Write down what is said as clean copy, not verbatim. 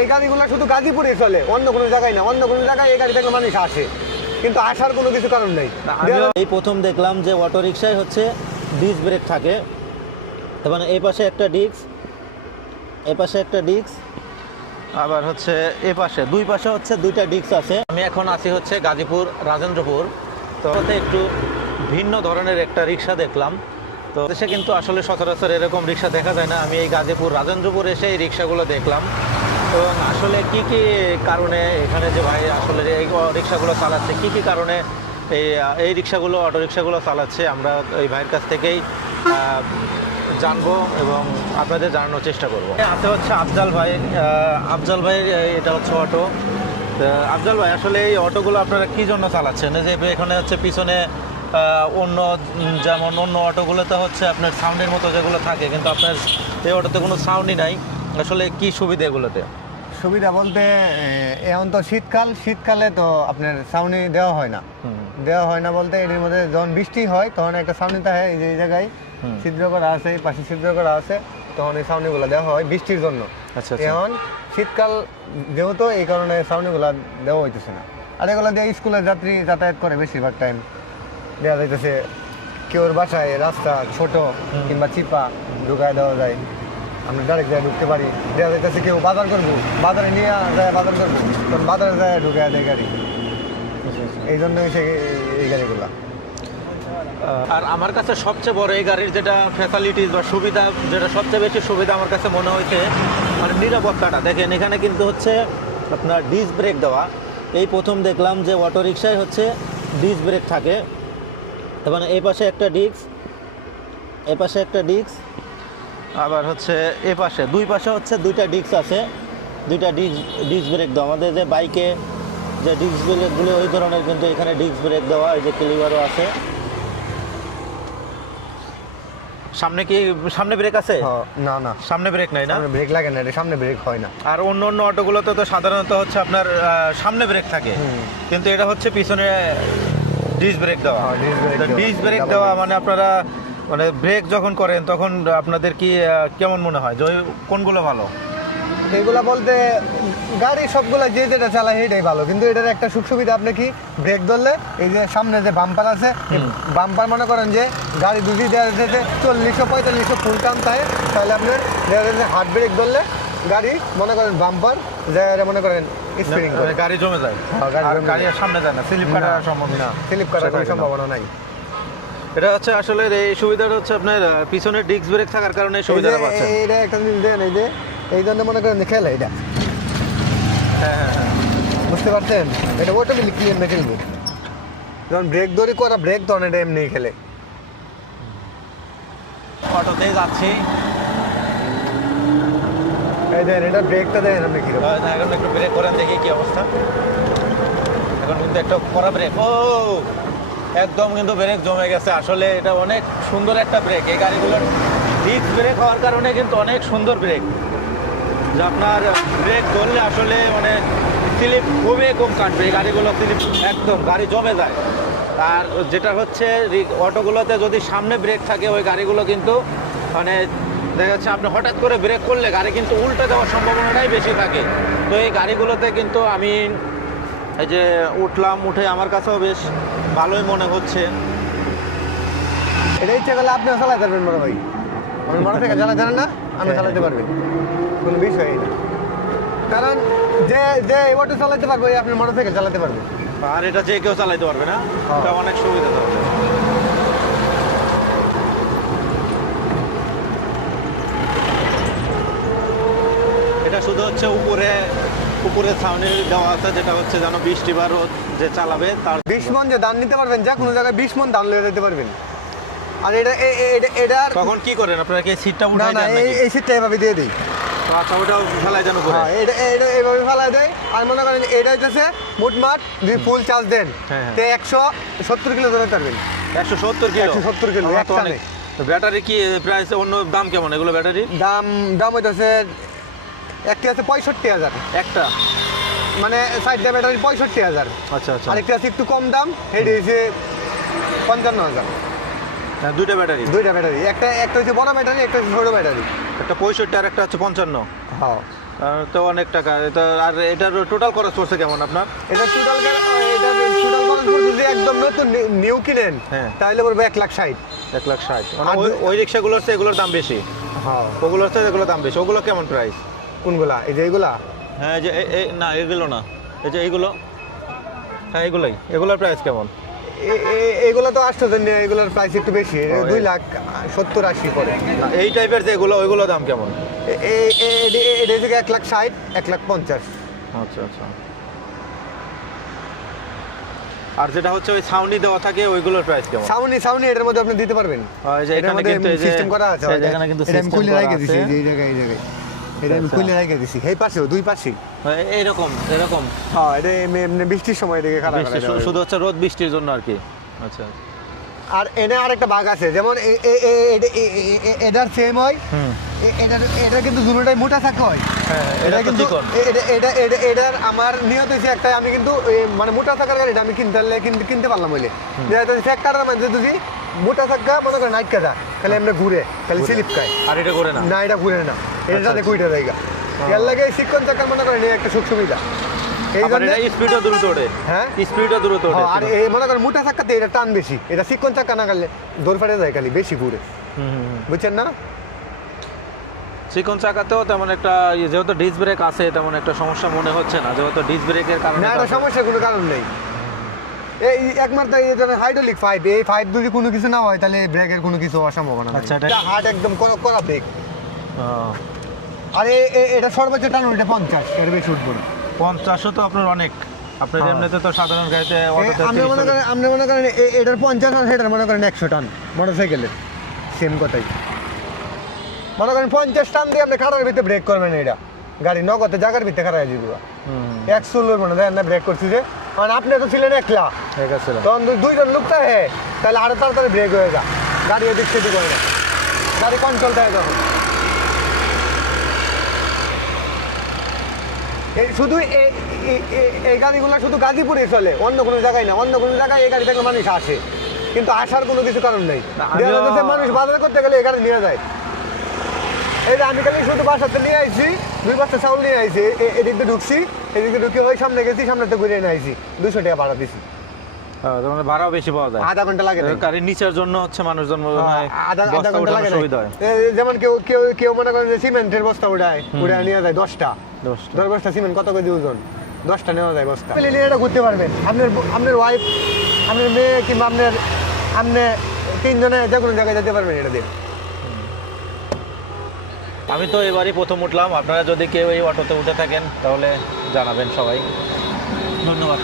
এই গাড়িগুলো শুধু গাজীপুরে চলে, অন্য কোনো জায়গায় না। অন্য কোনো জায়গায় এই গাড়ি থেকে মানুষ আসে, কিন্তু আসার কোনো কিছু কারণ নেই। এই প্রথম দেখলাম যে অটো রিকশায় হচ্ছে ডিস্ক ব্রেক থাকে, তার মানে এই পাশে একটা ডিস্ক, এ পাশে একটা ডিস্ক, আবার হচ্ছে এ পাশে দুই পাশে হচ্ছে দুইটা ডিস্ক আছে। আমি এখন আছি হচ্ছে গাজীপুর রাজেন্দ্রপুর, তো একটু ভিন্ন ধরনের একটা রিক্সা দেখলাম। তো দেশে কিন্তু আসলে সচরাচর এরকম রিক্সা দেখা যায় না। আমি এই গাজীপুর রাজেন্দ্রপুর এসে এই রিক্সাগুলো দেখলাম, এবং আসলে কি কি কারণে এখানে যে ভাই আসলে এই রিক্সাগুলো চালাচ্ছে, কি কি কারণে এই রিক্সাগুলো অটো রিক্সাগুলো চালাচ্ছে, আমরা এই ভাইয়ের কাছ থেকেই জানবো এবং আপনাদের জানানোর চেষ্টা করবো। আছে হচ্ছে আফজাল ভাই। আফজাল ভাই এটা হচ্ছে অটো। আফজাল ভাই, আসলে এই অটোগুলো আপনারা কি জন্য চালাচ্ছেন? যে এখানে হচ্ছে পিছনে অন্য যেমন অন্য অটোগুলোতে হচ্ছে আপনার সাউন্ডের মতো যেগুলো থাকে, কিন্তু আপনার এই অটোতে কোনো সাউন্ডই নাই। আসলে কি সুবিধা এগুলোতে? সুবিধা বলতে এখন তো শীতকালে তো আপনার সাউনি দেওয়া হয় না বলতে এর মধ্যে যখন বৃষ্টি হয় তখন একটা সাউনি থাকে, এই জায়গায় ছিদ্র করা আছে, এই পাশে ছিদ্র করা আছে, তখন এই সাউনিগুলো দেওয়া হয় বৃষ্টির জন্য। আচ্ছা, এখন শীতকাল যেহেতু এই কারণে সাউনিগুলো দেওয়া হইতেছে না। আর এগুলো দিয়ে স্কুলের যাত্রী যাতায়াত করে বেশিরভাগ টাইম দেওয়া যাইতেছে। কেউর বাসায় রাস্তা ছোট কিংবা চিপা ঢুকায় দেওয়া যায়, আমরা ডাইরেক্ট যায় ঢুকতে পারি। দেওয়া যাইতেছে কেউ বাজার করবো, বাজারে নিয়ে যায় বাজার করবো, তখন বাজারে যায় ঢুকে দেয় গাড়ি। এই জন্য এই গাড়িগুলা। আর আমার কাছে সবচেয়ে বড় এই গাড়ির যেটা ফ্যাসিলিটিস বা সুবিধা, যেটা সবচেয়ে বেশি সুবিধা আমার কাছে মনে হয়েছে মানে নিরাপত্তাটা। দেখেন এখানে কিন্তু হচ্ছে আপনার ডিস্ক ব্রেক দেওয়া। এই প্রথম দেখলাম যে অটো রিকশায় হচ্ছে ডিস্ক ব্রেক থাকে, তার মানে এই পাশে একটা ডিস্ক, এ পাশে একটা ডিস্ক, আবার হচ্ছে এ পাশে দুই পাশে হচ্ছে দুইটা ডিস্ক আছে, দুইটা ডিস্ক ব্রেক দেওয়া। আমাদের যে বাইকে যে ডিস্ক ব্রেকগুলো ওই ধরনের কিন্তু এখানে ডিস্ক ব্রেক দেওয়া, এই যে ক্লিভারও আছে। সামনে ব্রেক আছে? না, সামনে ব্রেক নাই না, ব্রেক লাগে না, সামনে ব্রেক হয় না। আর অন্য অটোগুলোতে তো সাধারণত হচ্ছে আপনার সামনে ব্রেক থাকে, কিন্তু এটা হচ্ছে পিছনে ডিস্ক ব্রেক দেওয়া। ডিস্ক ব্রেক দেওয়া মানে আপনারা মানে ব্রেক যখন করেন তখন আপনাদের কি কেমন মনে হয় যে কোনগুলো ভালো? এগুলা বলতে গাড়ি সবগুলা যে যেটা চালায় এটাই ভালো, কিন্তু এটার একটা সুখ সুবিধা, আপনি কি ব্রেক ধরলে এই যে সামনে যে বাম্পার আছে, বাম্পার মনে করেন যে গাড়ি দুটি দেওয়া যাচ্ছে 40-45 ফুল টান থাকে, তাহলে আপনার দেওয়া যাচ্ছে হার্ড ব্রেক ধরলে গাড়ি মনে করেন বাম্পার মনে করেন স্পিডিং করে গাড়ি জমে যায়, গাড়ি আর সামনে যায় না, স্লিপ কাটার সম্ভাবনা, স্লিপ কাটার কোনো সম্ভাবনা নাই। এটা হচ্ছে আসলে এই সুবিধাটা হচ্ছে আপনার পিছনে ডিস্ক ব্রেক থাকার কারণে সুবিধাটা পাচ্ছেন। এইটা একটা জিনিস দেন, এই জন্য মনে করেন খেলে এটা। হ্যাঁ, বুঝতে পারছেন? এটা অটোমেটিক এমনি খেলবো, যখন ব্রেক ধরি করা ব্রেক তখন এটা এমনি খেলে। অটোতে যাচ্ছি, এই দেন এটা ব্রেকটা দেন আপনি কি এখন একটু ব্রেক করেন দেখি কি অবস্থা। এখন কিন্তু একটা কড়া ব্রেক, ও একদম কিন্তু ব্রেক জমে গেছে। আসলে এটা অনেক সুন্দর একটা ব্রেক। এই গাড়িগুলোর ডিস্ক ব্রেক হওয়ার কারণে কিন্তু অনেক সুন্দর ব্রেক, যে আপনার ব্রেক ধরলে আসলে মানে স্লিপ খুবই কম কাটবে। এই গাড়িগুলো স্লিপ একদম গাড়ি জমে যায়। আর যেটা হচ্ছে অটোগুলোতে যদি সামনে ব্রেক থাকে ওই গাড়িগুলো কিন্তু মানে দেখা যাচ্ছে আপনি হঠাৎ করে ব্রেক করলে গাড়ি কিন্তু উল্টে দেওয়ার সম্ভাবনাটাই বেশি থাকে। তো এই গাড়িগুলোতে কিন্তু আমি এই যে উঠে আমার কাছেও বেশ ভালোই মনে হচ্ছে। এটা ইচ্ছে করলে আপনিও চালাতে পারবেন বড় ভাই, আমার মনে থেকে চালাতে জানেন না, আপনি চালাতে পারবেন, কোনো বিষয়ই না। কারণ যে অটো চালাতে পারবে আপনি মনে থেকে চালাতে পারবেন, আর এটা যে কেউ চালাতে পারবে না, এটা অনেক সুবিধা হবে। এটা শুধু হচ্ছে উপরে ছাউনি দেওয়া আছে, যেটা হচ্ছে যেন বৃষ্টি বা রোদ যে চালাবে তার 20 মণ যে দান নিতে পারবেন, যা কোনো জায়গায় 20 মণ দান লয়ে যেতে পারবেন। আর এটা তখন কি করেন আপনারা? কি সিটটা উঠাই না, দেন নাকি? এই সিটটা এভাবে দিয়ে দিই। আচ্ছা, ওটাও ফেলাই দেন উপরে? হ্যাঁ, এটা এইভাবে ফেলাই দেয়। আর মনে করেন এটা হচ্ছে মোটমাট যদি ফুল চার্জ দেন তে 170 কিলো ধরে পারবেন। 170 কিলো? 170 কিলো একটানে। তো ব্যাটারি কি প্রাইস অন্য দাম কেমন এগুলো? ব্যাটারি দাম হইতেছে একটা আছে 65,000 একটা, মানে সাইডটা ব্যাটারি 65,000। আচ্ছা। আরেকটা আছে একটু কম দাম, এটা হচ্ছে 55,000। দুইটা ব্যাটারি? দুইটা ব্যাটারি, একটা হচ্ছে বড় ব্যাটারি, একটা হচ্ছে ছোট ব্যাটারি। একটা 65 আর একটা হচ্ছে 55। হ্যাঁ, তো অনেক টাকা এটা। আর এটার টোটাল খরচ পড়ছে কেমন আপনার? এটা টোটাল খরচ পড়ছে যদি একদম নতুন নিউ কিনেন হ্যাঁ। তাহলে পড়বে 1,60,000। 1,60,000 মানে আর ওই রিক্সাগুলোর চেয়ে এগুলোর দাম বেশি। হ্যাঁ। ওগুলোর চেয়ে এগুলোর দাম বেশি। ওগুলো কেমন প্রাইস? কোনগুলা? এই যে এগুলা হ্যাঁ এই যে না এগুলো না, এই যে এইগুলো, হ্যাঁ এগুলোই, এগুলোর প্রাইস কেমন? এগুলো তো 8,000 নিয়ে, এগুলোর প্রাইস একটু বেশি, 2,70,000-80 পড়ে। না এই টাইপের যে এগুলো, ওইগুলোর দাম কেমন? এটা থেকে 1,60,000, 1,50,000। আচ্ছা আচ্ছা। আর যেটা হচ্ছে ওই ছাউনি দেওয়া থাকে ওইগুলোর প্রাইস কেমন? সাউনি এটার মধ্যে আপনি দিতে পারবেন। এই যে এটার এখানে মধ্যে কিন্তু এই যে সিস্টেম করা আছে, এখানে কিন্তু এটা আমি সিস্টেম খুলে করা রেখে দিছি, আছে। এই জায়গায় এটা আমি আচ্ছা। খুলে রেখে দিছি, এই পাশেও, দুই পাশেই। এরকম এরকম হ্যাঁ, এটা এমনি বৃষ্টির সময় এদিকে খারাপ বৃষ্টি, শুধু হচ্ছে রোদ বৃষ্টির জন্য আর কি। আচ্ছা আর এনে আরেকটা ভাগ আছে, যেমন এটার সেম হয়, এটা কিন্তু দুটোটাই মোটা থাকে হয়। এটা কিন্তু এটার আমার নিয়ত হয়েছে একটা, আমি কিন্তু মানে মোটা থাকার গাড়িটা আমি কিনতে পারলাম বলে ফ্যাক্টরের মধ্যে যদি মোটা থাকা মনে করেন নাইট কাটা খালি এমনি ঘুরে, খালি স্লিপ খায়। আর এটা করে না? না, এটা ঘুরে না, এটা সাথে কুইটা জায়গা। এর লাগে শিক্ষণ চাকার মনে করেন এই একটা সুখ সুবিধা। এই আবার জন্য এটা স্পিডও দ্রুত ওঠে। হ্যাঁ, স্পিডও দ্রুত ওঠে। আর এই মনে করেন মোটা চাকাতে এটা টান বেশি, এটা শিক্ষণ চাকা না গেলে দৌড় ফাটে যায়, খালি বেশি ঘুরে, বুঝছেন না? চিকন চাকাতেও তেমন একটা যেহেতু ডিস্ক ব্রেক আছে তেমন একটা সমস্যা মনে হচ্ছে না, যেহেতু ডিস্ক ব্রেকের কারণে। না, এটা সমস্যার কোনো কারণ নেই। এই একমাত্র এই হাইড্রোলিক পাইপ, এই পাইপ যদি কোনো কিছু না হয় তাহলে ব্রেকের কোনো কিছু হওয়ার সম্ভাবনা নেই। আচ্ছা, এটা হার্ড একদম করা ব্রেক। আর এটা সর্বোচ্চ টানুন এটা 50, এর বেশি উঠবো না। 50ও তো আপনার অনেক। আপনার হ্যাঁ। এমনিতে তো সাধারণ গাড়িতে অটোতে আপনি মনে করেন এটার 50 আর সেটার মনে করেন 100 টান মোটরসাইকেলের, সেম কথাই। মনে করেন 50 টান দিয়ে আপনি খাটার ভিতরে ব্রেক করবেন, এটা গাড়ি নগদে জায়গার ভিতরে খারাপ হয়ে যাবে। 116 মানে দেখেন না ব্রেক করছি যে, কারণ আপনি তো ছিলেন একলা, ঠিক আছে। তখন দুইজন লোক থাকে, তাহলে আরো তাড়াতাড়ি ব্রেক হয়ে যায়, গাড়ি এদিক সেদিক হয় না, গাড়ি কন্ট্রোল থাকে তখন। এই শুধু এই গাড়িগুলো শুধু গাজীপুরে চলে, অন্য কোনো জায়গায় না। অন্য কোনো জায়গায় এই গাড়ি থেকে মানুষ আসে, কিন্তু আসার কোনো কিছু কারণ নেই। মানুষ বাজার করতে গেলে এই গাড়ি নিয়ে যায়। এই যে আমি খালি শুধু বাসাতে নিয়ে আইছি, 2 বস্তা চাউল নিয়ে আইছি, এদিক দিয়ে ঢুকছি, এদিকে ঢুকে ওই সামনে গেছি, সামনে তো ঘুরে নিয়ে আইছি, 200 টাকা ভাড়া দিছি। ভাড়াও বেশি পাওয়া যায়। আধা ঘন্টা লাগে না। গাড়ির নিচের জন্য হচ্ছে মানুষজন আধা ঘন্টা লাগে না। সুবিধা হয়। যেমন কেউ মনে করেন যে সিমেন্টের বস্তা উঠায় নিয়ে যায় 10টা, 10 বস্তা সিমেন্ট কত কেজি ওজন, 10টা নেওয়া যায় বস্তা। নিয়ে এটা ঘুরতে পারবেন, আপনার ওয়াইফ, আপনার মেয়ে কিংবা আপনি 3 জনে যে কোনো জায়গায় যেতে পারবেন এটা দিয়ে। আমি তো এবারই প্রথম উঠলাম, আপনারা যদি কেউ এই অটোতে উঠে থাকেন তাহলে জানাবেন সবাই। ধন্যবাদ।